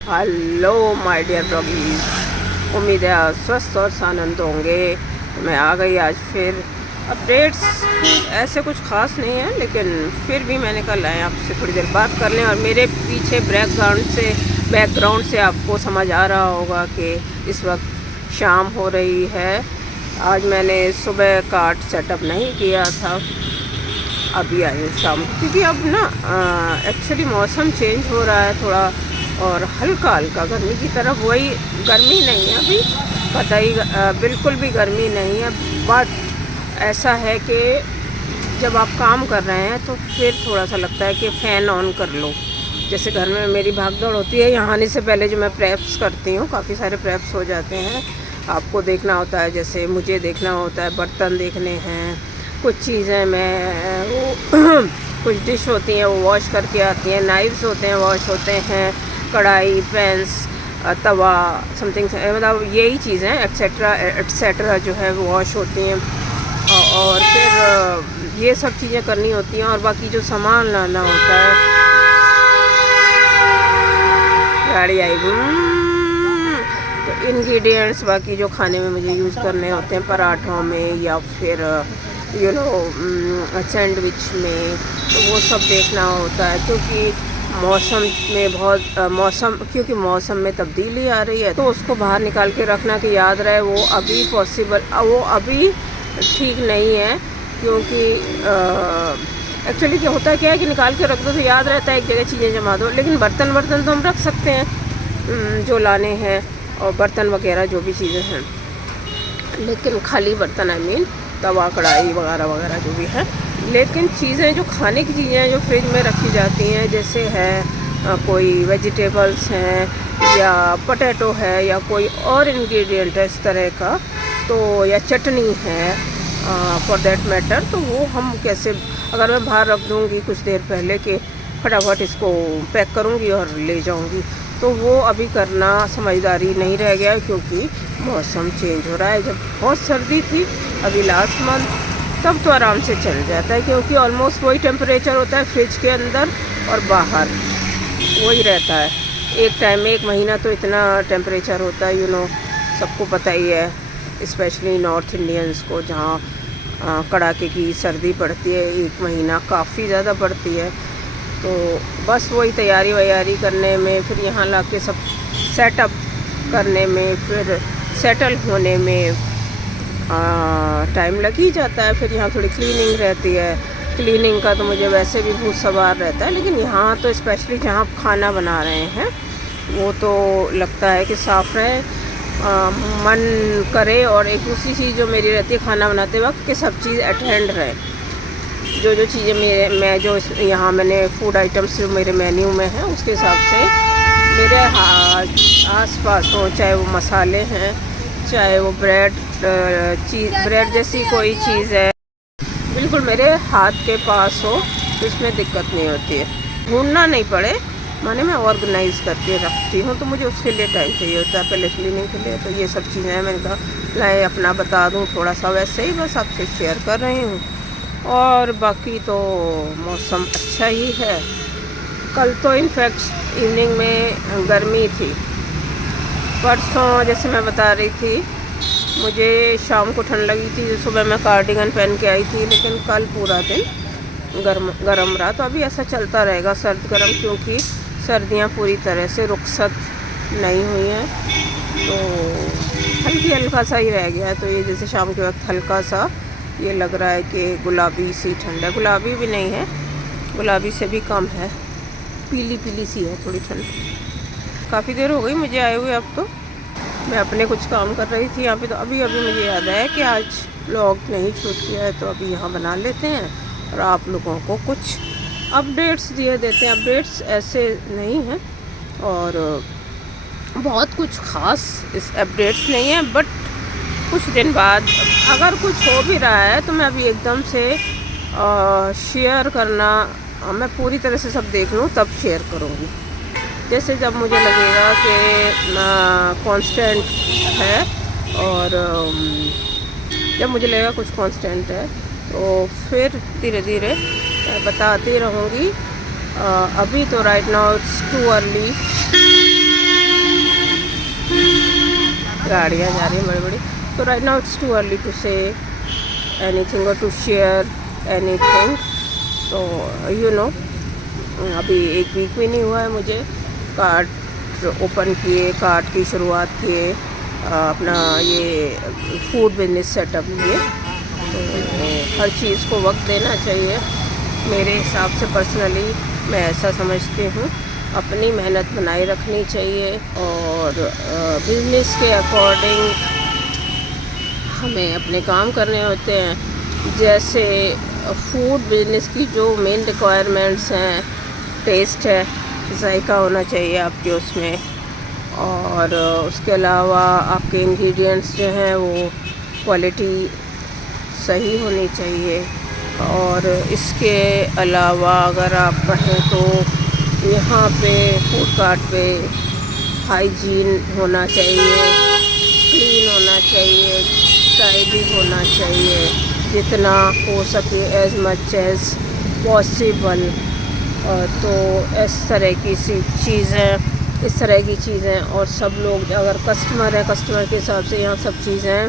Hello my dear doggies, उम्मीद है आप स्वस्थ और आनंद होंगे। तो मैं आ गई आज फिर। अपडेट्स ऐसे कुछ ख़ास नहीं है, लेकिन फिर भी मैंने कल आए आपसे थोड़ी देर बात कर लें। और मेरे पीछे बैकग्राउंड से आपको समझ आ रहा होगा कि इस वक्त शाम हो रही है। आज मैंने सुबह का आर्ट सेटअप नहीं किया था, अभी आई हूँ शाम, क्योंकि अब ना एक्चुअली मौसम चेंज हो रहा है थोड़ा, और हल्का हल्का गर्मी की तरफ। वही गर्मी नहीं है अभी, कतई बिल्कुल भी गर्मी नहीं है, बट ऐसा है कि जब आप काम कर रहे हैं तो फिर थोड़ा सा लगता है कि फ़ैन ऑन कर लो। जैसे घर में मेरी भागदौड़ होती है, यहाँ आने से पहले जो मैं प्रेप्स करती हूँ, काफ़ी सारे प्रेप्स हो जाते हैं। आपको देखना होता है, जैसे मुझे देखना होता है, बर्तन देखने हैं, कुछ चीज़ें मैं वो कुछ डिश होती हैं वो वॉश करके आती हैं, नाइफ्स होते हैं वॉश होते हैं, कढ़ाई, पैंस, तवा, समथिंग, मतलब यही चीज़ें एक्सेट्रा एट्सेट्रा जो है वो वॉश होती हैं। और फिर ये सब चीज़ें करनी होती हैं, और बाकी जो सामान लाना होता है। गाड़ी आई। तो इंग्रेडिएंट्स बाकी जो खाने में मुझे यूज़ करने होते हैं, पराठों में या फिर सैंडविच में, तो वो सब देखना होता है। क्योंकि मौसम में क्योंकि मौसम में तब्दीली आ रही है, तो उसको बाहर निकाल के रखना कि याद रहे, वो अभी ठीक नहीं है। क्योंकि एक्चुअली क्या होता है, क्या है कि निकाल के रख दो तो याद रहता है, एक जगह चीज़ें जमा दो। लेकिन बर्तन तो हम रख सकते हैं जो लाने हैं, और बर्तन वगैरह जो भी चीज़ें हैं, लेकिन खाली बर्तन, आई मीन तवा, कढ़ाई वगैरह वगैरह जो भी है। लेकिन चीज़ें जो खाने की चीज़ें हैं जो फ्रिज में रखी जाती हैं, जैसे है कोई वेजिटेबल्स हैं या पोटैटो है या कोई और इंग्रेडिएंट है इस तरह का, तो या चटनी है फॉर देट मैटर, तो वो हम कैसे, अगर मैं बाहर रख दूँगी कुछ देर पहले कि फटाफट इसको पैक करूँगी और ले जाऊँगी, तो वो अभी करना समझदारी नहीं रह गया। क्योंकि मौसम चेंज हो रहा है। जब बहुत सर्दी थी अभी लास्ट मंथ, तब तो आराम से चल जाता है, क्योंकि ऑलमोस्ट वही टेम्परेचर होता है फ्रिज के अंदर और बाहर, वही रहता है। एक टाइम में 1 महीना तो इतना टेम्परेचर होता है, सबको पता ही है, स्पेशली नॉर्थ इंडियंस को, जहाँ कड़ाके की सर्दी पड़ती है। 1 महीना काफ़ी ज़्यादा पड़ती है। तो बस वही तैयारी करने में, फिर यहाँ ला के सब सेटअप करने में, फिर सेटल होने में टाइम लग ही जाता है। फिर यहाँ थोड़ी क्लीनिंग रहती है। क्लीनिंग का तो मुझे वैसे भी भूत सवार रहता है, लेकिन यहाँ तो स्पेशली जहाँ खाना बना रहे हैं, वो तो लगता है कि साफ़ रहे, मन करे। और एक दूसरी चीज़ जो मेरी रहती है खाना बनाते वक्त, कि सब चीज़ अटेंड रहे। जो चीज़ें मैं जो यहाँ मैंने फूड आइटम्स जो मेरे मेन्यू में हैं, उसके हिसाब से मेरे आस पास हो, चाहे वो मसाले हैं, चाहे वो ब्रेड जैसी कोई चीज़ है, बिल्कुल मेरे हाथ के पास हो, तो इसमें दिक्कत नहीं होती है। ढूंढना नहीं पड़े, माने मैं ऑर्गेनाइज़ करके रखती हूँ, तो मुझे उसके लिए टाइम चाहिए होता है पहले क्लीनिंग के लिए। तो ये सब चीज़ें हैं, मैंने कहा लाए अपना बता दूँ थोड़ा सा, वैसे ही बस आपसे शेयर कर रही हूँ। और बाकी तो मौसम अच्छा ही है। कल तो इनफैक्ट इवनिंग में गर्मी थी। परसों जैसे मैं बता रही थी, मुझे शाम को ठंड लगी थी, सुबह मैं कार्डिगन पहन के आई थी, लेकिन कल पूरा दिन गर्म रहा। तो अभी ऐसा चलता रहेगा, सर्द गर्म, क्योंकि सर्दियाँ पूरी तरह से रुखसत नहीं हुई हैं, तो हल्का सा ही रह गया है। तो ये जैसे शाम के वक्त हल्का सा ये लग रहा है कि गुलाबी सी ठंड है। गुलाबी भी नहीं है, गुलाबी से भी कम है, पीली सी है थोड़ी ठंड। काफ़ी देर हो गई मुझे आए हुए। अब तो मैं अपने कुछ काम कर रही थी यहाँ पे, तो अभी मुझे याद आया कि आज व्लॉग नहीं शूट किया है, तो अभी यहाँ बना लेते हैं और आप लोगों को कुछ अपडेट्स दिए देते हैं। अपडेट्स ऐसे नहीं हैं और बहुत कुछ ख़ास इस अपडेट्स नहीं है, बट कुछ दिन बाद अगर कुछ हो भी रहा है, तो मैं अभी एकदम से शेयर करना, मैं पूरी तरह से सब देख लूँ तब शेयर करूँगी। जैसे जब मुझे लगेगा कि कांस्टेंट है, और जब मुझे लगेगा कुछ कांस्टेंट है, तो फिर धीरे धीरे बताती रहूँगी। अभी तो right now it's too early गाड़ियाँ जा रही हैं बड़ी बड़ी। तो right now it's too early to say anything और टू शेयर एनीथिंग। तो यू नो अभी 1 वीक भी नहीं हुआ है मुझे कार्ट ओपन किए, कार्ट की शुरुआत किए, अपना ये फूड बिजनेस सेटअप लिए। तो हर चीज़ को वक्त देना चाहिए मेरे हिसाब से। पर्सनली मैं ऐसा समझती हूँ, अपनी मेहनत बनाए रखनी चाहिए और बिजनेस के अकॉर्डिंग हमें अपने काम करने होते हैं। जैसे फूड बिजनेस की जो मेन रिक्वायरमेंट्स हैं, टेस्ट है, जायका होना चाहिए आपके उसमें, और उसके अलावा आपके इंग्रेडिएंट्स जो हैं वो क्वालिटी सही होनी चाहिए। और इसके अलावा अगर आप कहें तो यहाँ पे फूड कार्ट पे हाइजीन होना चाहिए, क्लीन होना चाहिए, टाइडी होना चाहिए, जितना हो सके एज मच एज़ पॉसिबल। तो इस तरह की चीज़ें और सब लोग अगर कस्टमर है, कस्टमर के हिसाब से यहाँ सब चीज़ें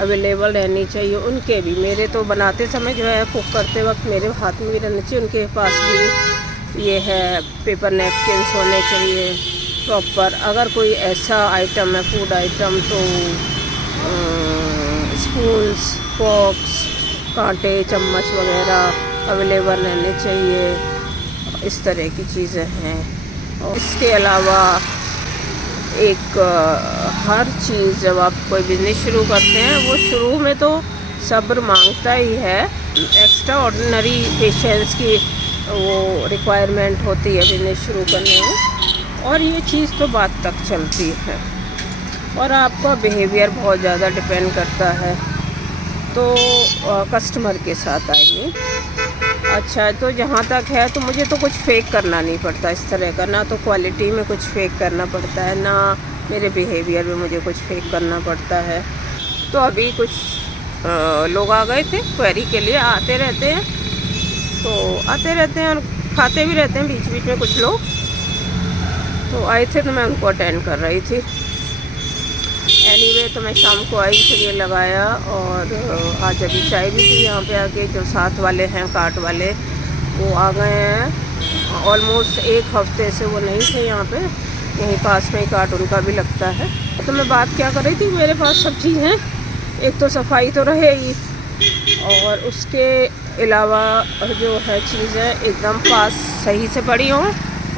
अवेलेबल रहनी चाहिए। उनके भी, मेरे तो बनाते समय जो है कुक करते वक्त मेरे हाथ में भी रहना चाहिए, उनके पास भी ये है पेपर नैपकिन्स होने चाहिए प्रॉपर। अगर कोई ऐसा आइटम है फूड आइटम तो स्पून्स, फॉक्स, कांटे, चम्मच वगैरह अवेलेबल रहने चाहिए। इस तरह की चीज़ें हैं। और इसके अलावा हर चीज़ जब आप कोई बिज़नेस शुरू करते हैं वो शुरू में तो सब्र मांगता ही है। एक्स्ट्रा ऑर्डिनरी पेशेंस की वो रिक्वायरमेंट होती है बिज़नेस शुरू करने में, और ये चीज़ तो बात तक चलती है। और आपका बिहेवियर बहुत ज़्यादा डिपेंड करता है। तो कस्टमर के साथ आएंगे। अच्छा, तो जहाँ तक है तो मुझे तो कुछ फेक करना नहीं पड़ता इस तरह का, ना तो क्वालिटी में कुछ फेक करना पड़ता है, ना मेरे बिहेवियर में मुझे कुछ फेक करना पड़ता है। तो अभी कुछ लोग आ गए थे क्वेरी के लिए, आते रहते हैं और खाते भी रहते हैं बीच बीच में कुछ लोग। तो आए थे तो मैं उनको अटेंड कर रही थी। एनीवे तो मैं शाम को आई, फिर ये लगाया, और आज अभी चाय भी थी यहाँ पे आके। जो साथ वाले हैं कार्ट वाले वो आ गए हैं। ऑलमोस्ट 1 हफ्ते से वो नहीं थे यहाँ पे, यहीं पास में ही कार्ट उनका भी लगता है। तो मैं बात क्या कर रही थी, मेरे पास सब चीज़ हैं, एक तो सफाई तो रहेगी और उसके अलावा जो है चीज़ें एकदम पास सही से पड़ी हों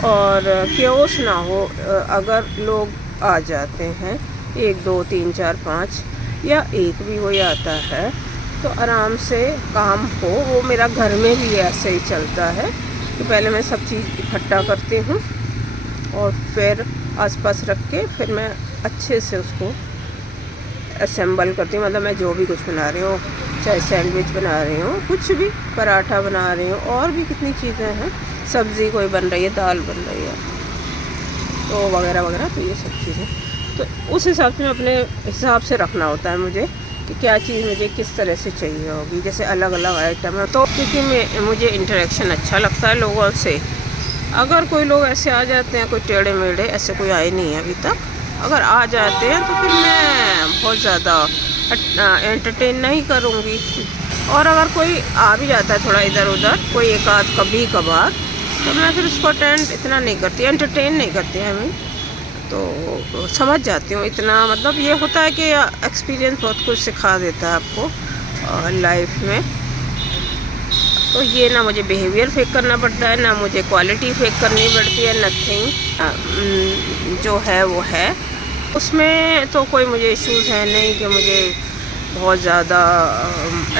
और क्योस ना हो। अगर लोग आ जाते हैं 1 2 3 4 5 या 1 भी कोई आता है तो आराम से काम हो। वो मेरा घर में भी ऐसे ही चलता है कि पहले मैं सब चीज़ इकट्ठा करती हूँ और फिर आसपास रख के फिर मैं अच्छे से उसको असेंबल करती हूँ। मतलब मैं जो भी कुछ बना रही हूँ, चाहे सैंडविच बना रही हूँ, कुछ भी, पराठा बना रही हूँ, और भी कितनी चीज़ें हैं, सब्ज़ी कोई बन रही है, दाल बन रही है, तो वगैरह वगैरह। तो ये सब चीज़ें तो उस हिसाब से मैं अपने हिसाब से रखना होता है मुझे कि क्या चीज़ मुझे किस तरह से चाहिए होगी। जैसे अलग अलग आइटम है तो क्योंकि मुझे इंटरेक्शन अच्छा लगता है लोगों से। अगर कोई लोग ऐसे आ जाते हैं, कोई टेढ़े मेढ़े, ऐसे कोई आए नहीं है अभी तक, अगर आ जाते हैं तो फिर मैं बहुत ज़्यादा एंटरटेन नहीं करूँगी। और अगर कोई आ भी जाता है थोड़ा इधर उधर, कोई एक आध कभी कभार, तो मैं फिर उसको अटेंड इतना नहीं करती, एंटरटेन नहीं करती है हमें। तो समझ जाती हूँ इतना। मतलब ये होता है कि एक्सपीरियंस बहुत कुछ सिखा देता है आपको लाइफ में। तो ये ना मुझे बिहेवियर फेक करना पड़ता है, ना मुझे क्वालिटी फेक करनी पड़ती है, नथिंग जो है वो है। उसमें तो कोई मुझे इश्यूज़ है नहीं कि मुझे बहुत ज़्यादा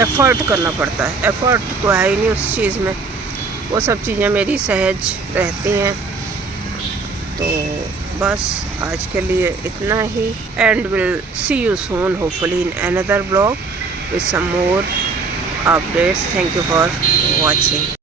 एफ़र्ट करना पड़ता है। एफ़र्ट तो है ही नहीं उस चीज़ में, वो सब चीज़ें मेरी सहज रहती हैं। तो बस आज के लिए इतना ही, and will see you soon hopefully in another blog with some more updates. Thank you for watching.